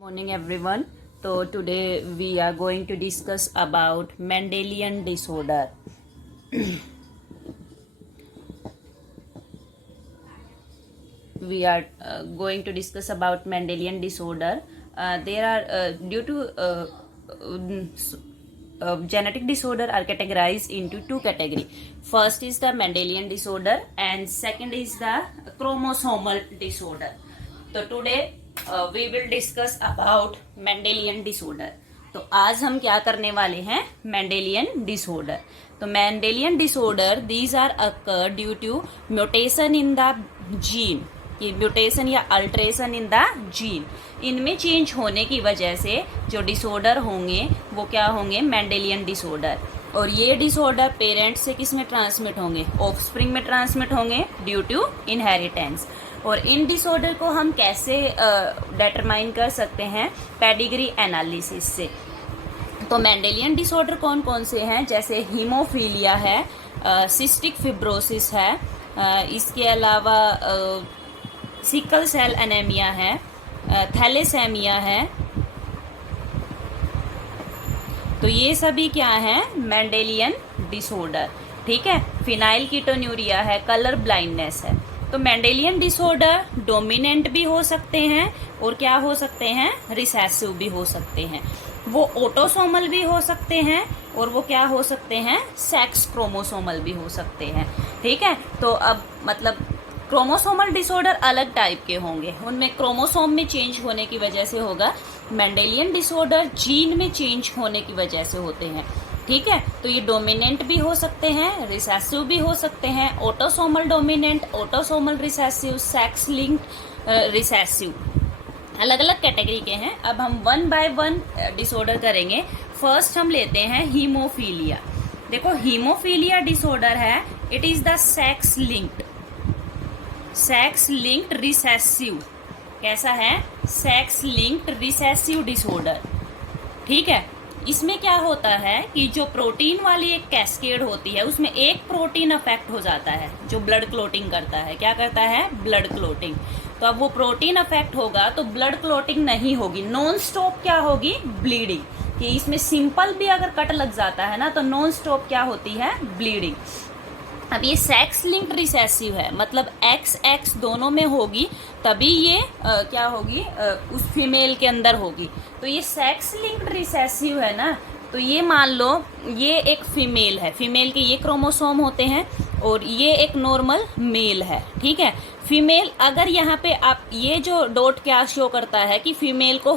Morning everyone. So today we are going to discuss about Mendelian disorder. We are going to discuss about Mendelian disorder. There are due to genetic disorder are categorized into two categories. First is the Mendelian disorder and second is the chromosomal disorder. So today we will discuss about Mendelian disorder. तो आज हम क्या करने वाले हैं Mendelian disorder. तो Mendelian disorder these are occur due to mutation in the gene, कि mutation या अल्ट्रेशन इन द जीन, इनमें चेंज होने की वजह से जो डिसऑर्डर होंगे वो क्या होंगे मेंडेलियन डिसऑर्डर. और ये डिसऑर्डर पेरेंट्स से किस में ट्रांसमिट होंगे, ऑफस्प्रिंग में ट्रांसमिट होंगे ड्यू टू इनहेरिटेंस. और इन डिसऑर्डर को हम कैसे डिटरमाइन कर सकते हैं, पेडिग्री एनालिसिस से. तो मेंडेलियन डिसऑर्डर कौन कौन से हैं, जैसे हीमोफीलिया है, सिस्टिक फिब्रोसिस है, इसके अलावा सिकल सेल एनीमिया है, थैलेसेमिया है. तो ये सभी क्या है मेंडेलियन डिसऑर्डर. ठीक है, फिनाइल कीटोन्यूरिया है, कलर ब्लाइंडनेस है. तो मेंडेलियन डिसऑर्डर डोमिनेंट भी हो सकते हैं और क्या हो सकते हैं रिसेसिव भी हो सकते हैं. वो ऑटोसोमल भी हो सकते हैं और वो क्या हो सकते हैं सेक्स क्रोमोसोमल भी हो सकते हैं. ठीक है, तो अब मतलब क्रोमोसोमल डिसऑर्डर अलग टाइप के होंगे, उनमें क्रोमोसोम में चेंज होने की वजह से होगा. मेंडेलियन डिसऑर्डर जीन में चेंज होने की वजह से होते हैं. ठीक है, तो ये डोमिनेंट भी हो सकते हैं, रिसेसिव भी हो सकते हैं, autosomal dominant, autosomal recessive, sex linked recessive, अलग अलग कैटेगरी के हैं. अब हम वन बाय वन डिसऑर्डर करेंगे. फर्स्ट हम लेते हैं हीमोफीलिया. देखो हीमोफीलिया डिसऑर्डर है, it is the sex linked recessive. कैसा है, सेक्स लिंक्ड रिसेसिव डिसऑर्डर. ठीक है, इसमें क्या होता है कि जो प्रोटीन वाली एक कैस्केड होती है उसमें एक प्रोटीन अफेक्ट हो जाता है जो ब्लड क्लोटिंग करता है. क्या करता है, ब्लड क्लोटिंग. तो अब वो प्रोटीन अफेक्ट होगा तो ब्लड क्लोटिंग नहीं होगी, नॉन स्टॉप क्या होगी ब्लीडिंग. कि इसमें सिंपल भी अगर कट लग जाता है ना तो नॉन स्टॉप क्या होती है ब्लीडिंग. अब ये सेक्स लिंक्ड रिसेसिव है, मतलब एक्स एक्स दोनों में होगी तभी ये क्या होगी उस फीमेल के अंदर होगी. तो ये सेक्स लिंक्ड रिसेसिव है ना, तो ये मान लो ये एक फीमेल है, फीमेल के ये क्रोमोसोम होते हैं और ये एक नॉर्मल मेल है. ठीक है, फीमेल अगर यहाँ पे आप ये जो डॉट क्या शो करता है कि फीमेल को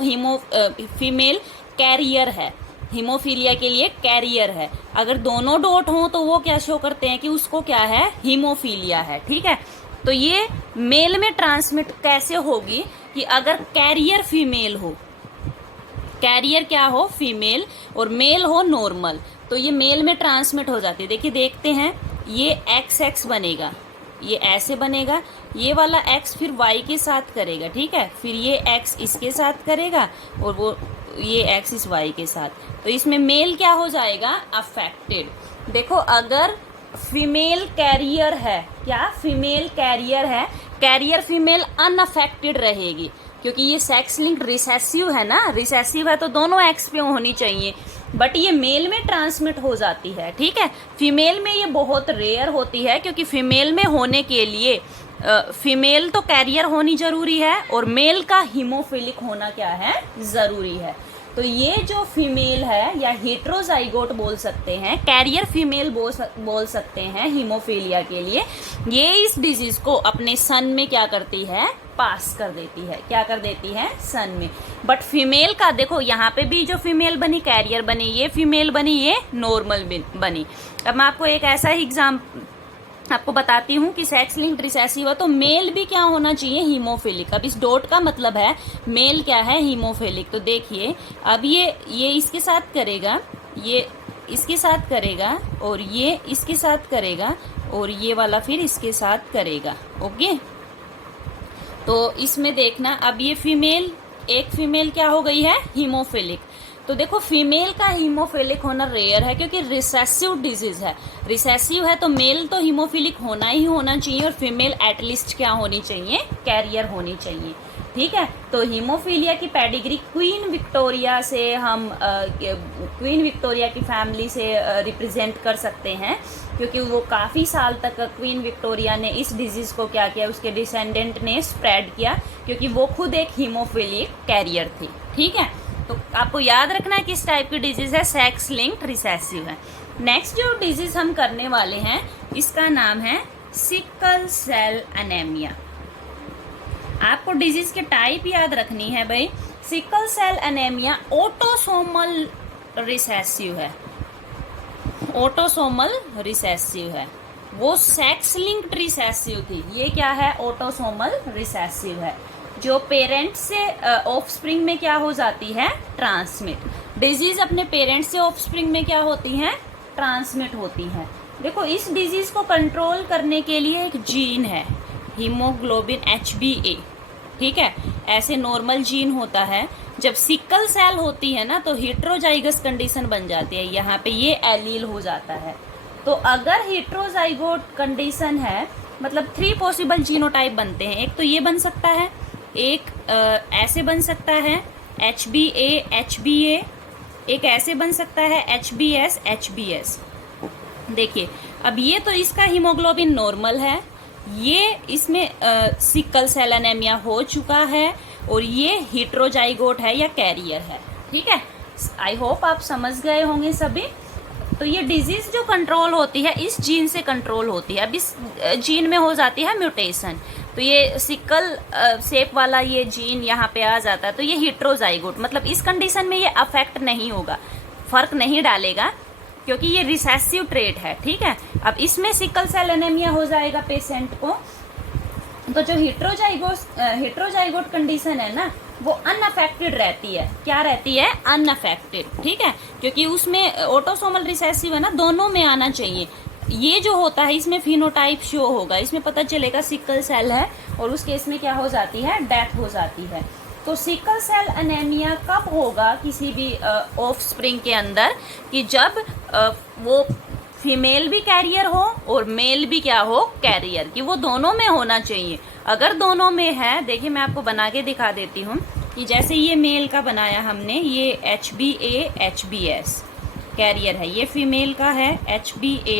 फीमेल कैरियर है, हीमोफीलिया के लिए कैरियर है. अगर दोनों डॉट हों तो वो क्या शो करते हैं कि उसको क्या है हीमोफीलिया है. ठीक है, तो ये मेल में ट्रांसमिट कैसे होगी कि अगर कैरियर फीमेल हो, कैरियर क्या हो फीमेल और मेल हो नॉर्मल, तो ये मेल में ट्रांसमिट हो जाती है. देखिए देखते हैं, ये एक्स एक्स बनेगा, ये ऐसे बनेगा, ये वाला एक्स फिर वाई के साथ करेगा. ठीक है, फिर ये एक्स इसके साथ करेगा और वो ये एक्स इस वाई के साथ. तो इसमें मेल क्या हो जाएगा अफेक्टेड. देखो अगर फीमेल कैरियर है, क्या फीमेल कैरियर है, कैरियर फीमेल अनअफेक्टेड रहेगी क्योंकि ये सेक्स लिंक्ड रिसेसिव है ना, रिसेसिव है तो दोनों एक्स पे होनी चाहिए, बट ये मेल में ट्रांसमिट हो जाती है. ठीक है, फीमेल में ये बहुत रेयर होती है क्योंकि फीमेल में होने के लिए फीमेल तो कैरियर होनी जरूरी है और मेल का हीमोफिलिक होना क्या है जरूरी है. तो ये जो फीमेल है या हेट्रोजाइगोट बोल सकते हैं, कैरियर फीमेल बोल सकते हैं हीमोफीलिया के लिए, ये इस डिजीज को अपने सन में क्या करती है पास कर देती है. क्या कर देती है सन में. बट फीमेल का देखो यहाँ पे भी जो फीमेल बनी कैरियर बनी, ये फीमेल बनी ये नॉर्मल बनी. अब मैं आपको एक ऐसा ही एग्जाम आपको बताती हूँ कि सेक्स लिंक्ड रिसेसिव है तो मेल भी क्या होना चाहिए हीमोफिलिक. अब इस डॉट का मतलब है मेल क्या है हीमोफिलिक. तो देखिए अब ये इसके साथ करेगा, ये इसके साथ करेगा और ये इसके साथ करेगा और ये वाला फिर इसके साथ करेगा. ओके, तो इसमें देखना अब ये फीमेल, एक फीमेल क्या हो गई है हीमोफिलिक. तो देखो फीमेल का हीमोफिलिक होना रेयर है क्योंकि रिसेसिव डिजीज है. रिसेसिव है तो मेल तो हीमोफिलिक होना ही होना चाहिए और फीमेल एटलीस्ट क्या होनी चाहिए कैरियर होनी चाहिए. ठीक है। तो हीमोफीलिया की पेडिग्री क्वीन विक्टोरिया से हम क्वीन विक्टोरिया की फैमिली से रिप्रेजेंट कर सकते हैं, क्योंकि वो काफ़ी साल तक क्वीन विक्टोरिया ने इस डिजीज़ को क्या किया, उसके डिसेंडेंट ने स्प्रेड किया, क्योंकि वो खुद एक हीमोफीलिक कैरियर थी। ठीक है, तो आपको याद रखना है किस टाइप की डिजीज़ है, सेक्स लिंक्ड रिसेसिव है। नेक्स्ट जो डिजीज़ हम करने वाले हैं इसका नाम है सिकल सेल एनीमिया। आपको डिजीज के टाइप याद रखनी है भाई। Sickle cell anemia autosomal recessive है, ऑटोसोमल रिसेसिव है। वो सेक्स लिंक्ड रिसेसिव थी, ये क्या है, ऑटोसोमल रिसेसिव है, जो पेरेंट से ऑफस्प्रिंग में क्या हो जाती है, ट्रांसमिट। डिजीज अपने पेरेंट से ऑफस्प्रिंग में क्या होती है, ट्रांसमिट होती है। देखो इस डिजीज को कंट्रोल करने के लिए एक जीन है, हीमोग्लोबिन HbA। ठीक है, ऐसे नॉर्मल जीन होता है। जब सिकल सेल होती है ना तो हेट्रोजाइगस कंडीशन बन जाती है, यहाँ पे ये एलील हो जाता है। तो अगर हेट्रोजाइगोट कंडीशन है मतलब 3 पॉसिबल जीनोटाइप बनते हैं। एक तो ये बन सकता है, एक ऐसे बन सकता है HbA HbA, एक ऐसे बन सकता है HbS HbS। देखिए अब ये तो इसका हीमोग्लोबिन नॉर्मल है, ये इसमें सिकल सेल एनीमिया हो चुका है और ये हेट्रोजाइगोट है या कैरियर है। ठीक है, आई होप आप समझ गए होंगे सभी। तो ये डिजीज जो कंट्रोल होती है इस जीन से कंट्रोल होती है। अब इस जीन में हो जाती है म्यूटेशन, तो ये सिकल शेप वाला ये जीन यहाँ पे आ जाता है, तो ये हेट्रोजाइगोट मतलब इस कंडीशन में ये अफेक्ट नहीं होगा, फर्क नहीं डालेगा, क्योंकि ये रिसेसिव ट्रेट है। ठीक है, अब इसमें सिकल सेल एनीमिया हो जाएगा पेशेंट को, तो जो हेट्रोजाइगोट कंडीशन है ना वो अनअफेक्टेड रहती है। क्या रहती है, अनअफेक्टेड। ठीक है, क्योंकि उसमें ऑटोसोमल रिसेसिव है ना, दोनों में आना चाहिए। ये जो होता है इसमें फिनोटाइप शो होगा, इसमें पता चलेगा सिकल सेल है, और उस केस में क्या हो जाती है, डेथ हो जाती है। तो सिकल सेल एनीमिया कब होगा किसी भी ऑफस्प्रिंग के अंदर, कि जब वो फीमेल भी कैरियर हो और मेल भी क्या हो, कैरियर, कि वो दोनों में होना चाहिए। अगर दोनों में है, देखिए मैं आपको बना के दिखा देती हूँ कि जैसे ये मेल का बनाया हमने, ये HbA HbS कैरियर है, ये फीमेल का है HbA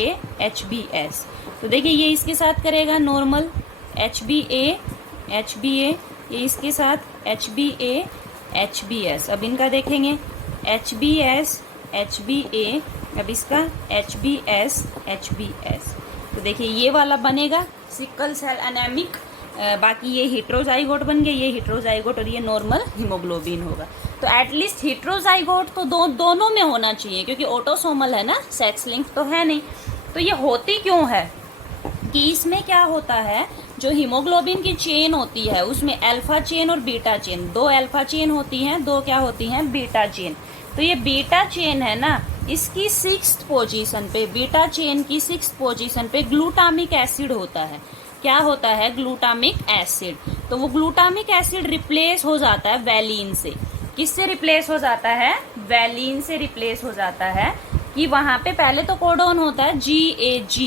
HbS। तो देखिए ये इसके साथ करेगा नॉर्मल HbA HbA, ये इसके साथ HbA HbS। अब इनका देखेंगे HbS HbA, अब इसका HbS HbS। तो देखिए ये वाला बनेगा सिकल सेल एनीमिक, बाकी ये हेट्रोजाइगोट बन गए, ये हेट्रोजाइगोट और ये नॉर्मल हीमोग्लोबिन होगा। तो एटलीस्ट हेट्रोजाइगोट तो दोनों में होना चाहिए, क्योंकि ऑटोसोमल है ना, सेक्स लिंक तो है नहीं। तो ये होती क्यों है कि इसमें क्या होता है, जो हीमोग्लोबिन की चेन होती है उसमें अल्फा चेन और बीटा चेन, 2 अल्फा चेन होती हैं, 2 क्या होती हैं, बीटा चेन। तो ये बीटा चेन है ना, इसकी 6th पोजीशन पे, बीटा चेन की 6th पोजीशन पे ग्लूटामिक एसिड होता है। क्या होता है, ग्लूटामिक एसिड। तो वो ग्लूटामिक एसिड रिप्लेस हो जाता है वैलीन से। किससे रिप्लेस हो जाता है, वैलीन से रिप्लेस हो जाता है, कि वहां पे पहले तो कोडोन होता है GAG,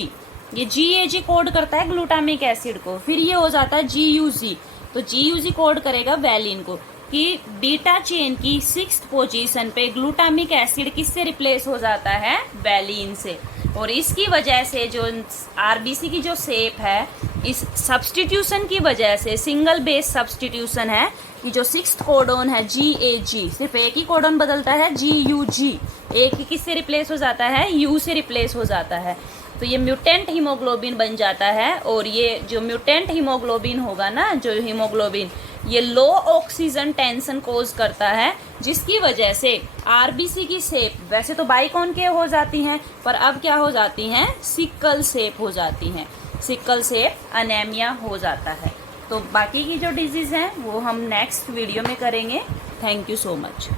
ये GAG कोड करता है ग्लूटामिक एसिड को, फिर ये हो जाता है GUG, तो GUG कोड करेगा वैलीन को, कि बीटा चेन की 6th पोजीशन पे ग्लूटामिक एसिड किससे रिप्लेस हो जाता है, वैलीन से। और इसकी वजह से जो RBC की जो शेप है, इस सब्सटीट्यूशन की वजह से, सिंगल बेस सब्सटीट्यूशन है, कि जो 6th कोडोन है GAG, सिर्फ एक ही कोडोन बदलता है GUG, एक ही किससे रिप्लेस हो जाता है, U से रिप्लेस हो जाता है। तो ये म्यूटेंट हीमोग्लोबिन बन जाता है, और ये जो म्यूटेंट हीमोग्लोबिन होगा ना, जो हीमोग्लोबिन, ये लो ऑक्सीजन टेंशन कोज करता है, जिसकी वजह से RBC की शेप वैसे तो बाइकॉनकेव हो जाती हैं, पर अब क्या हो जाती हैं, सिकल शेप हो जाती हैं, सिकल शेप एनीमिया हो जाता है। तो बाकी की जो डिजीज हैं वो हम नेक्स्ट वीडियो में करेंगे। Thank you so much.